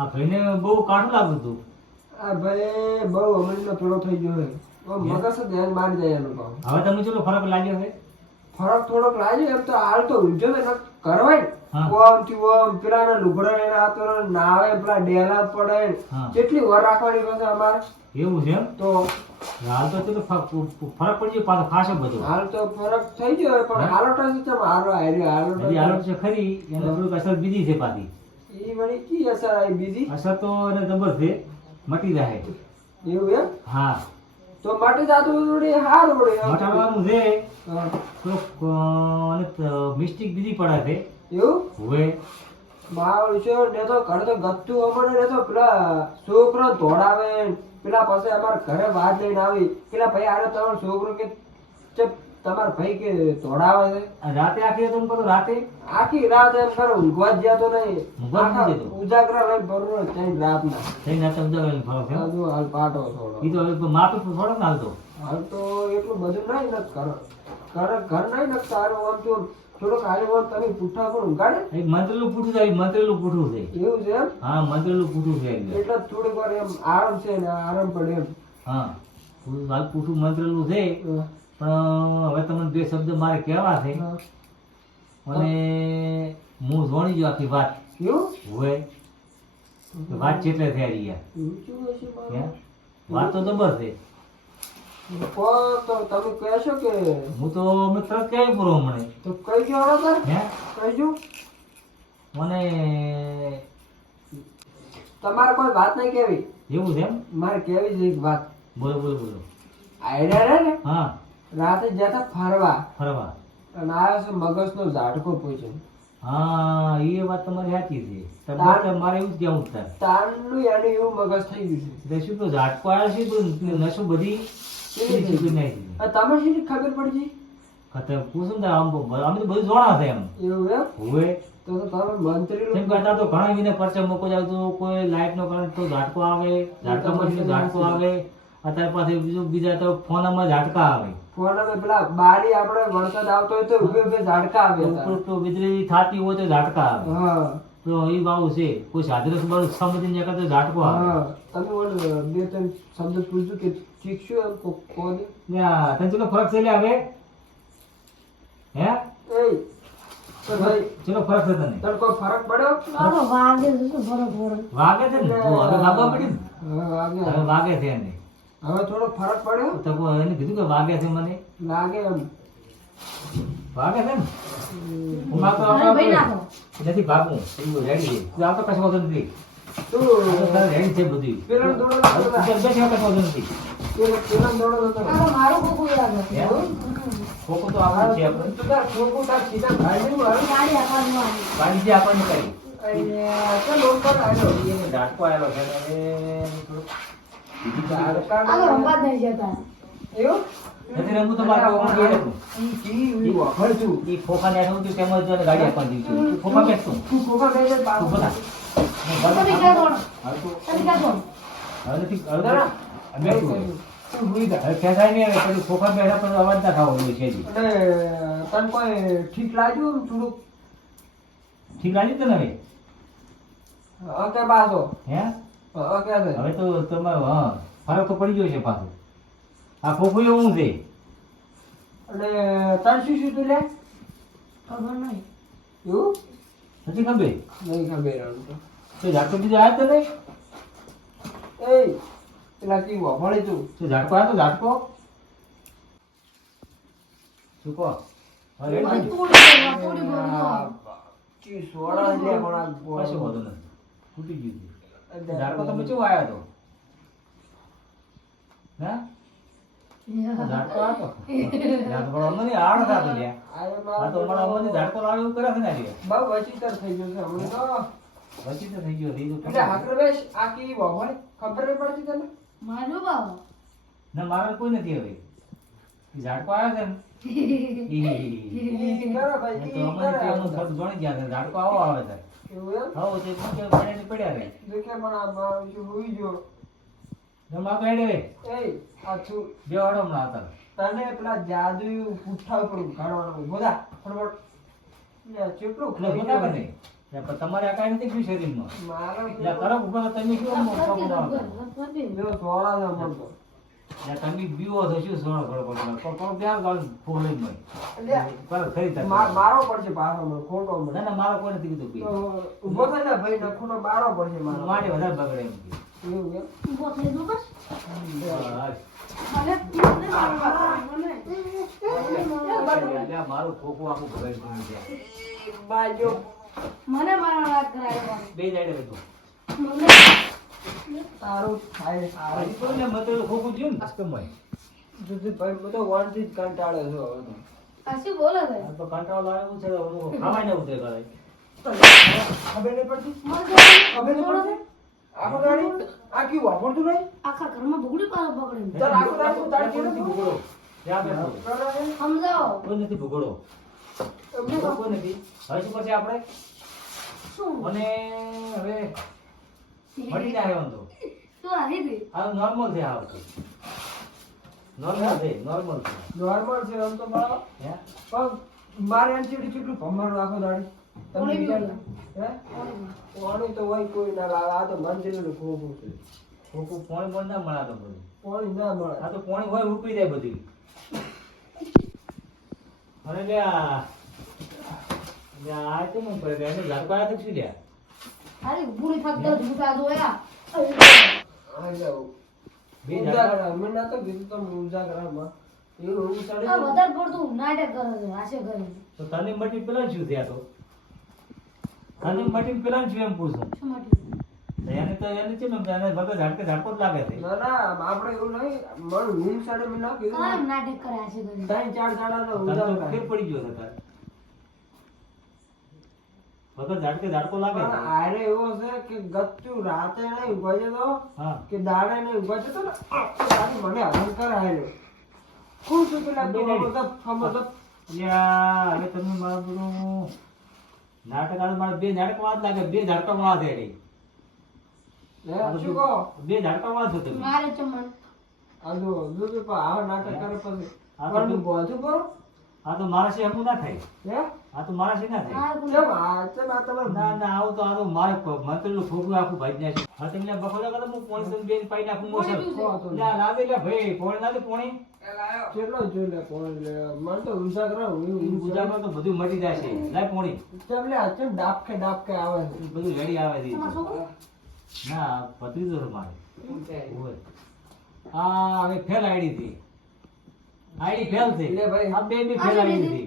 આ ભાઈને બહુ કાઢું લાગતું હતું આ ભાઈ બહુ અમલનો થોડો થઈ ગયો છે. તો મગજ જ ધ્યાન મારી જાય એનું કામ. હવે તમને ચલો ફરક લાગ્યો છે? ફરક થોડોક લાગ્યો એમ તો હાલ તો ઊંઝો ને કરવાય. ઓમથી ઓમ પેલા લુગડા ને આ નાવે પેલા ડેલા પડે. કેટલી વાર રાખવાની પાસે અમારે? એવું છે તો હાલ તો ચેટલો ફરક પડી ગયો પાછો ખાસો બધો. હાલ તો ફરક થઈ ગયો પણ હાલો હાલોટા હારો હાર્યો હજી હાલોટા છે? ખરી એને થોડીક અસર બીજી છે પાછી. ઈ વળી કી અસર આવી બીજી? અસર તો અને જબર છે મટી જાય એવું એમ? હા. તો માટે જાતું થોડી હારું મટાડવાનું છે. અને મિસ્ટેક બીજી પડે છે. એવું? હવે. માવળ છે ને તો ઘરે તો ગત્તું અમને ને તો પેલા છોકરો દોડાવે પેલા પાસે અમાર ઘરે વાત લઈને આવી. પેલા ભાઈ આરે તમારો છોકરો કે ચપ તમારો ભાઈ કે દોડાવે છે? રાતે આખી તમે કરો રાતે? આખી રાત એમ ખરો ઊંઘવા જ જતો નહીં. ઊંઘવા જ જતો. ઉજાગરા લઈને ભરવો ત્રણ રાતના. થઈ રાતે ઉજાગરણ ફરો છે હજુ હાલ પાટો થોડો એ તો માપે થોડો ને હાલતો હાલ તો એટલું બધું નહીં નક કરો ઘર ઘર નહીં નક તારો આમ તો થોડોક હાલે આમ તમે પૂઠા પણ ઊંઘાડે. એ મંત્રેલું પૂઠું થાય મંત્રેલું પૂઠું છે. એવું છે એમ? હા મંત્રેલું પૂઠું છે એટલે. થોડીક વાર એમ આરામ છે ને આરામ પડે એમ. હા. પૂઠું મંત્રેલું છે. હા. પણ હવે તમને બે શબ્દ મારે કહેવા છે. અને હું જોણી ગયો આખી વાત. એવું? હોય. વાત ચેટલે થઈ રહી યાર. ઊંચું હશે મારું. હે? વાત તો જબર છે તમે કહેશો કે હું તો મિત્ર કહેવું પૂરો મને તો કઈ ગયો બરાબર? હે? કઈ ગયું મને તમારે કોઈ વાત નહીં કેવી એવું છે મારે કેવી છે એક વાત. બોલો બોલો બોલો. આઈડિયા રે ને? હા. રાતે જતા ફરવા. ફરવા? અને આવ્યો છે મગજનો ઝાટકો પૂછ્યો હા એ વાત તમારી સાચી છે. તમારે મારે એવું જ કહેવું થાય તારું તારનું એવું મગજ થઈ ગયું છે. એટલે શું તો ઝાટકો આવ્યો છે તો નસો બધી? તમે શી ખબર પડી ખતર પૂછું ને આમ અમે તો બધું જોણા છે એમ. એવું એમ? હવે. તો તમે મંત્રી કેમ કરતા તો ઘણા વિને પરચમ મૂકો જાવ તો કોઈ લાઇટ નો કરંટ તો ઝાટકો આવે ઝાટકામાં ઝાટકો આવે. અત્યારે પાસે બીજું બીજા તો ફોનમાં ઝાટકા આવે. ફોન અમે પેલા બારી આપણે વરસાદ આવતો હોય તો ઉભે ઉભે ઝાડકા આવે તો તો વીજળી થાતી હોય તો ઝાટકા આવે. હા. તો એ બાવું છે. કોઈ સાધરસ બારું સમજીને જગ્યા તો ઝાટકો આવે. તમે ઓલ બે ત્રણ શબ્દ પૂછ્યું કે શીખશું એમ કોને? ને તને ચલો ફરક છે લે હવે. હે? એ ભાઈ ચલો ફરક છે તને. તને કોઈ ફરક પડ્યો? વાગે છે વાગે ને? હવે વાગવા પડી વાગે. વાગે છે એને. હવે થોડો ફરક પડ્યો? તો એને કીધું કે વાગે છે મને. લાગે એમ. વાગે છે ને હું અરે આપણે નથી ભાગું એવું રેડી છે તું આવતો કશો વાંધો નથી. તું આ તો રેડી છે બધું. પેલા દોડો તું કશો નથી. પેલા દોડો મારો યાદ ખોખું તો આવવાનું છે આપણે. તું તાર છોકરું તાર સીધા ભાઈ ગાડી આપવાનું ગાડી આપણને કરી. લોક પર આવ્યો. ઝાટકો છે ને હવે થોડુંક ઝાડકા આ તો રમવા જ નહીં જતા. એવું? નથી રમવું તો મારે હું. ઘેર ઈ વખર તું ઈ ખોખા ને હું તેમ જ ગાડી આપવાની દીધી તું ખોખા બેસ તું તું કોકા કહી તું પાછું. તમે ક્યાં દોડો તમે ક્યાં દોડો હવે નથી હવે ના, ના. તો- બેસ તું ભૂલી જા. હવે નહીં હવે પેલું ખોખા બેઠા પછી અવાજ ના ખાવો છે તને કોઈ ઠીક લાગ્યું થોડુંક? ઠીક લાગી તને હવે? અકે પાછો. હે? હવે તો તમારો હા ફરક તો પડી ગયો છે પાછો. આ ખોખું હું છે? અને તાર શું શું તું લે? ખબર નહીં. એવું? નથી ખબર? નહીં ખબર તો. તો ઝાટકો બીજો આવ્યો તો નહીં? એ પેલા કી વફળી તું તો ઝાટકો આવ્યો તો ઝાટકો શું કહો? સોડા લે પણ આ ફૂટી ગયું ઝાટકો તમે ચેવો આવ્યો તો? હા? ઝાડકો અમને આડ લ્યા તો અમને લાવે એવું કરે છે ને બહુ વચીતર થઈ ગયો છે હમણાં તો. તો થઈ ગયો એ એટલે હાકરવેશ આ કી વફળી ખબર નહીં પડતી તને? મારું બાબા ના મારે કોઈ નથી હવે. ઝાડકો આવ્યો છે ને. ઈ- ઈ કરો ભાઈ તો અમને કરે. તે અમને બધું જોણી ગયા છે ઝાટકો આવો આવે છે હવ તે મૂકે પડ્યા દેખે પણ આ હોઈ ગયો. જમા રે એ આ છું. હતા. તને પેલા જાદુ પુઠ્ઠા ઉપર ઉઘાડવાનું બધા ફટફટ. લે, બને. તમારે આ કાંઈ નથી શરીરમાં. મારા તો તમે કેમ. જો. યા તમે બીવો છો શું સોનો ખરો? પણ બે ગાળ ફોલે. એટલે પર ખરી તક. મારો પડશે પાછો મને ખોટો ના ના મારો કોઈ નથી કીધું તો થાય ને ભાઈ નખો તો મારો પડશે મારો મારે વધારે બગડે એમ કે. એવું એમ? થઈ બસ. મારું ખોખું આખું ભરાઈ ગયું છે. બાજો મને મારવા વાત કરાય છે. બે જાડે બધું થાય. સારું હજી કોઈને મતલબ ખોખું થયું ને કસ્ટમર જુદી ભાઈ હું તો કંટાળે છું હવે તો. આ શું બોલે છે આ તો કંટાળો આવે છે કે ખાવાય ને ઉતરે કરે ખબર નહીં પડતી? ખબર નહીં પડતી? આખો દાડી આ કેવું વાપરતું નહીં? આખા ઘરમાં બગડી. તાર આખો દાડી તું? તારી બેઠો. સમજાવો. કોઈ નથી ભૂગોળો. કોઈ નથી. હવે શું પછી આપણે? શું? અને હવે મળી ના એમ તો શું આવી ગઈ આ નોર્મલ છે આ વખતે નોર્મલ છે નોર્મલ છે. નોર્મલ છે આમ તો મારો. હે? પણ મારે એમ ચીડી કેટલું ભમર રાખો દાડી. તમે વિચાર હે? પાણી તો હોય કોઈ ના લાવે આ તો મંદિરનું ખોખું છે ખોખું પોણી પણ ના મળે તો બધું. પાણી ના મળે. આ તો પોણી હોય ઉપી જાય બધી. અરે લ્યા. આ તો ઝાડકા આવ્યા તો શું લ્યા? અરે થક દસ ભૂતા જોયા. વધારે પડતું નાટક કરે છે હાશે કરે. તો તને મટી પેલા શું થયા તો? તને મટી પેલા શું એમ પૂછું? એને તો એને છે ને એને ભગત ઝાડકે ઝાડકો જ લાગે છે. ના ના આપણે એવું નહીં. મારું ઊંઘ સાડે મેં ના કીધું નાટક કરે છે. ત્રણ ચાર તો કરાય. ફેર પડી ગયો છે તારે. વગર ઝાડકે ઝાડકો લાગે. આરે એવો છે કે ગત્તુ રાતે નહીં ઊંઘવા જતો કે દાડે નહીં ઊંઘવા જતો ને આખો મને અહંકાર આવેલો કોણ શું પેલા બધા મતલબ મતલબ? યા હવે તમે મારું નાટક આ મારે બે નાટક વાત લાગે બે ઝાડકા વાત હે રહી કહો? બે ઝાડકા વાત છો તમે. મારે ચમન આ જો પણ આવા નાટક કરે પછી. આ તો પણ હું બોધું કરો આ તો મારા છે એમનું ના થાય. હે? આ તો મારા છે ના થાય. કેમ? આ કેમ આ તમારે? ના ના આવું તો આ તો મારે મંત્રનું ખોખું આખું ભાજી નાખ્યું. હા તમને બખોદા કરતા હું પોણી બેન પાઈ નાખું મોસર પોણી? ના. ના દે લે ભાઈ પોણી ના દે પોણી. કેટલો જોઈ લે કોણ લે? મને તો ઊંઝા કરો હું ગુજરાતમાં તો બધું મટી જાય છે. લે પોણી. કેમ લે ડાપ કે ડાપ કે આવે છે? બધું રેડી આવે છે. તમારો છોકરો? ના પતરી છે મારે. ઓય. આ હવે ફેલ આઈડી હતી. આઈડી ફેલ થઈ. લે ભાઈ. હા બે બે ફેલ આવી હતી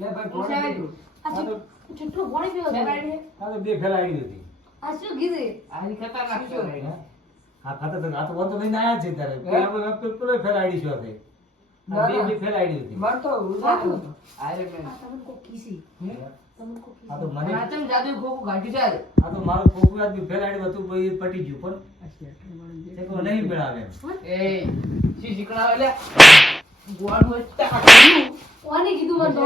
લે ભાઈ પાણી પીવો આ તો બે ફેલ આઈડી હતી. આ શું કીધું? હે? આ ખાતા તો આ તો વંતો લઈને આયા છે તારે પેલા પેલા ફેલ આઈડી શું આ બે બે ફેલ આઈડી હતી. મર તો ઊંઝા કરે છે. આ તમને કોક કીસી તમને કોક આ તો કીસી મને આ તો મારું ખોખું આજ બી ફેલ આઈડી હતું પટી ગયું. પણ મેળાવે એમ. કોને કીધું મને તો?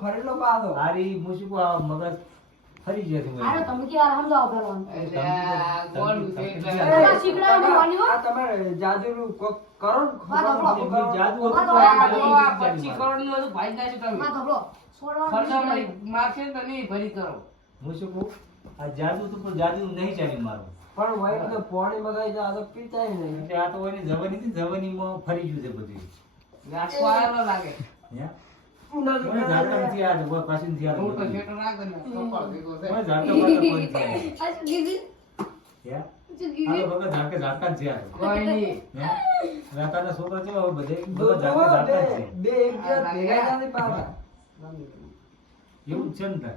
ફરેલો પાડો. આ મગજ ફરી જશે છે તમે કે? આ તમારે કોક કરો ને. જાદુ આ તો હતું, આ જાદુ તો હતું, આ જાદુ તો પણ જાદુ નહીં ચાલી મારું. પણ વાઈટ ને પાણી મગાઈ જાય આ તો પીતાય નહીં એટલે આ તો એની જવાની હતી જવાનીમાં ફરી ગયું છે બધું હે? કોઈ ઝાડકા નથી આ ઊભા પાછી નથી આ બધું. કોઈ ઝાડકા બાડકા કોઈ નથી આ. આ શું કીધું હે? આ શું તો કીધું વગર ઝાડકે ઝાડકા જ છે આ તો. હે? રાતાના છોકરા કેવા હોય બધે દો- વગર દો, ઝાડકે ઝાડકા જ બે છે. બે એક દિવસ ભેગા નથી પાછા એવું છે ને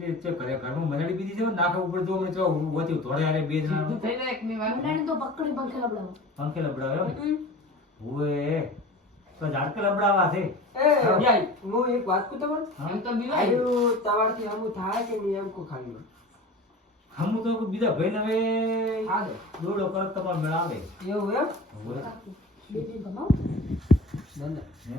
તાર. પેલી જે ઘરમાં મજાડી બીજી છે ને, ઉપર જો મને જો વચ્ચે ધોળે હારે બે જણા. મુંડાની તો પકડી પંખે લબડાવો. પંખે લબડાવ્યો એમ? ઓએ. તો ઝાડકે લબડાવા છે. એ સમજાય? હું એક વાત કહું તમને? હા? આયુ તમારથી હમું થાય કે નહીં એમ કહું ખાલી હમુ તો બીજા ભાઈ હવે દોડો કરત તમાર મેળાવે એવું એમ? ઓએ. બે બે હે?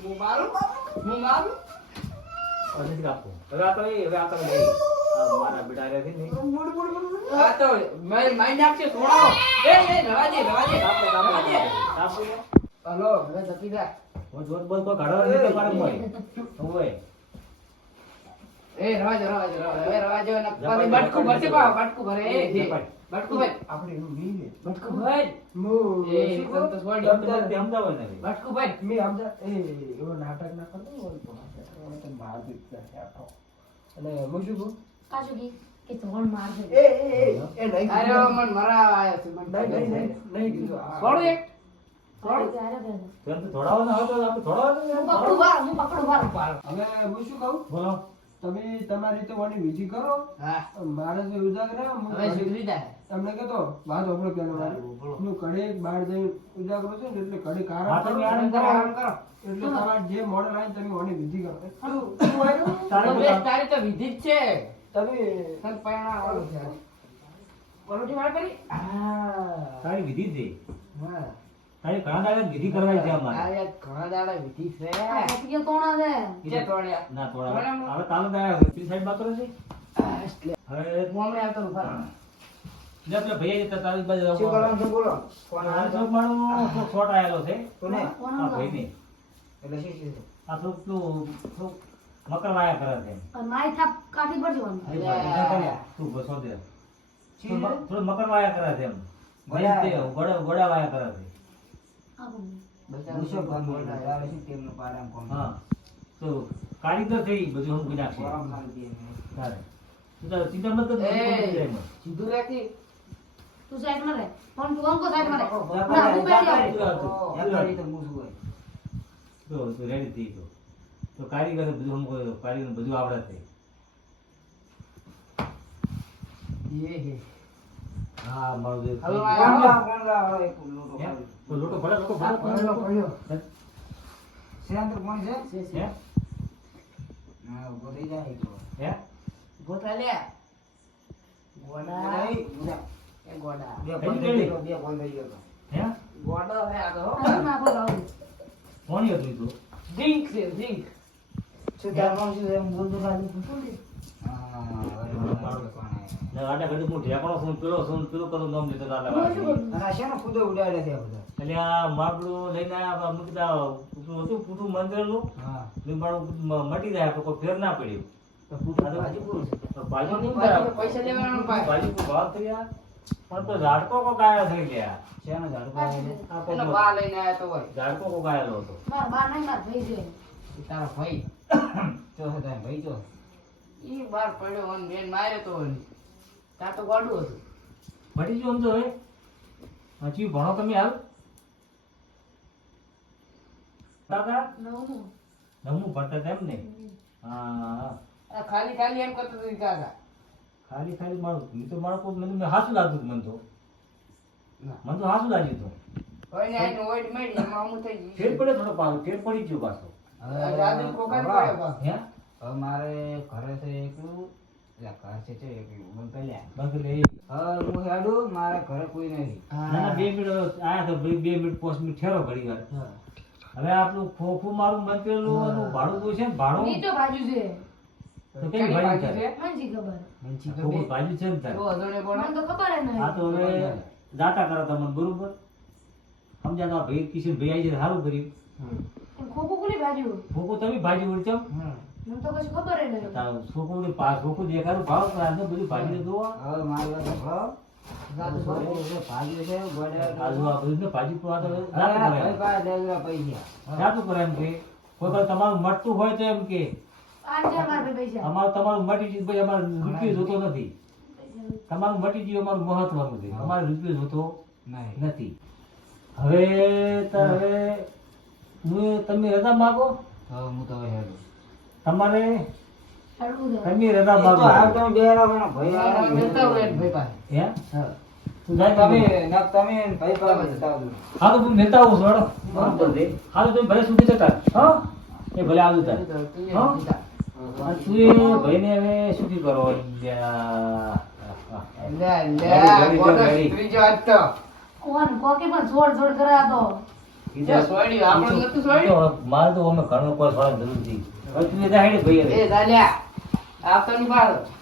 હું મારું? હું મારું? હવે આપણે. હવે આપણે મારા ને. આ તો મારી. એ, એ? હલો હવે જતી. હું જોત બોલ તો નહીં તો મારે. હોય. એ બટકું ભરશે બટકું ભરે. એ. આપણે ને બટકું એ, ભાઈ. એ એવો નાટક ના કરતો હોય તો માર દીકરા છે આખો. અને હું શું કહું? કી એ એ એ નહીં અરે, મન મરાવા છે, મન નહીં નહીં નહીં કીધું. એક? તમે તમારી રીતે વાની વિધિ કરો. મારે જે ઉજાગરા. તમને કહેતો વાત આપણો પેલો મારી હું કડે બહાર જઈ ઉજાગરો છે ને એટલે કડે હા, કરો. આનંદ કરો, એટલે તમારે જે મોડલ આવે તમે વાની વિધિ કરો. તારી તો વિધિ જ છે. તારી વિધિ છે. હા. તારી ઘણા દાડા વિધિ કરવાની છે અમારે. ઘણા દાડા વિધિ છે. તોણા જે ના હવે તાલુ દાયા પેલી સાઈડ બાતરો છે? હવે હું આવતો રહું, ફરા. લે ભૈયા જતા તારી બાજુ શું કરવાનું છે બોલો? આ તો? મારો શોટ આયેલો છે. કોને? આ ભાઈને. એટલે શું છે? આ તો થોડુંક મકર વાયા કરે છે. મારી થાપ કાઠી પર જવાનું. તું બસો દે. થોડું મ- થોડું મકર વાયા કરે છે એમ. ગોળા તે ગોળા ગોળા વાયા કરે છે? હા. તો કારીગર થઈ બધું હમ નાખશે ગરમ કરી દે ને. તારે. ચિંતા મત. સીધું રાખી. તું સાઈડમાં રહે. પણ તું અંકો સાઈડમાં રહે. ના હું બેઠી આવું. હું તું રેડી થઈ તો તો કારીગર બધું હમ કરે કારીગર બધું આવડે છે એ હે. હા મારું. કોણ કોણ? એક લોટો તો લોટો ભલે લોટો ભલે પડ્યો, પડ્યો. કોણ છે? છે, છે. હે? ઊભો થઈ જાય તો. હે? ગોતા લે ગોડા એ ગોડા બે ફોન થઈ ગયો, બે ફોન થઈ ગયો હે? ગોડો હે આ તો? કોની હતું તો? ડ્રિંક છે ડ્રિંક મટી જાય તો કોઈ ફેર ના પડ્યું? પૈસા લેવાના ભાવ પણ તો ઝાડકો થઈ ગયા. શેનો છે? આ કોક બા લઈને આયા તો હોય. ઝાડકો કોક આયેલો હતો. મારા બા નહીં મારા ભાઈ છે એ ભાઈ? છે તારે ભાઈ જો ઈ બાર પડ્યો અને બેન માર્યો તો તા તો ગોડું હતું. પડી જો આમ તો હવે. હજી ભણો તમે હાલ. દાદા? નવમું. નવમું ભણતા તેમ એમ ને? હા. આ ખાલી ખાલી એમ કરતો હતો કાકા. ખાલી ખાલી મારું મેં તો મારું કોઈ મને હાસું લાગતું હતું મને તો. ના. મને તો હાસું લાગ્યું હતું. હોય ને આઈને ઓઈડ મળી એમાં અમુક થઈ ગયું. ફેર પડે થોડો પાછો ફેર પડી ગયો પાછો. હવે મારે ઘરે છે એકલું. એટલે ઘર છે તે એકલું. બોલ પેલા બાકી લે હવે હું હેડું મારે ઘરે કોઈ નથી. ના બે મિનિટ આયા તો બે મિનિટ પાંચ મિનિટ ઠેરો ઘડી વાર. હવે આપણું ખોખું મારું મંત્રેલું ભાડું તો છે ને ભાડું. ઈ તો બાજુ છે. તો કેવી ભાજી? છે? શી ખબર. તો ખોખું બે ભાજી છે ને. જો અજોડે બોલે. મને તો ખબર જ નહીં. આ તો હવે જાતા કરો તમને બરોબર? સમજ્યા તો આ ભાઈ કિશન ભાઈ આવી છે સારું કર્યું. ખોખું તમે ભાજી મને તો કશું ખબર જ નહીં. તારું છોકરું ને પાસ દેખાડું ભાવ બધું હવે મારી તમારું મટતું હોય તો એમ કે. અમારું તમારું મટી ગયું ભાઈ અમારે રૂપિયો જોતો નથી. તમારું મટી ગયું અમારું મહત્વનું છે અમારે રૂપિયો જોતો નથી. હવે તો હવે હું તમે રજા માગો? હવે હું તો હેડું. તમારે? તમે રજા માગો. હાલ તમે બે ભાઈ જતા ભાઈ પાસે. હે? હા. તમે તમે ના. તમે ભાઈ પાસે જતા આવજો. હા તો હું નેતા હા તો તમે ભાઈ સુધી જતા હા? એ ભલે આવજો તાર તું હા? તું એ ભાઈને હવે સુખી કરો. લે, લે. કોણ કોકે પણ જોડ જોડ કરા મારે તો અમે ઘણો કોઈ ફળ જરૂર નથી ભાઈ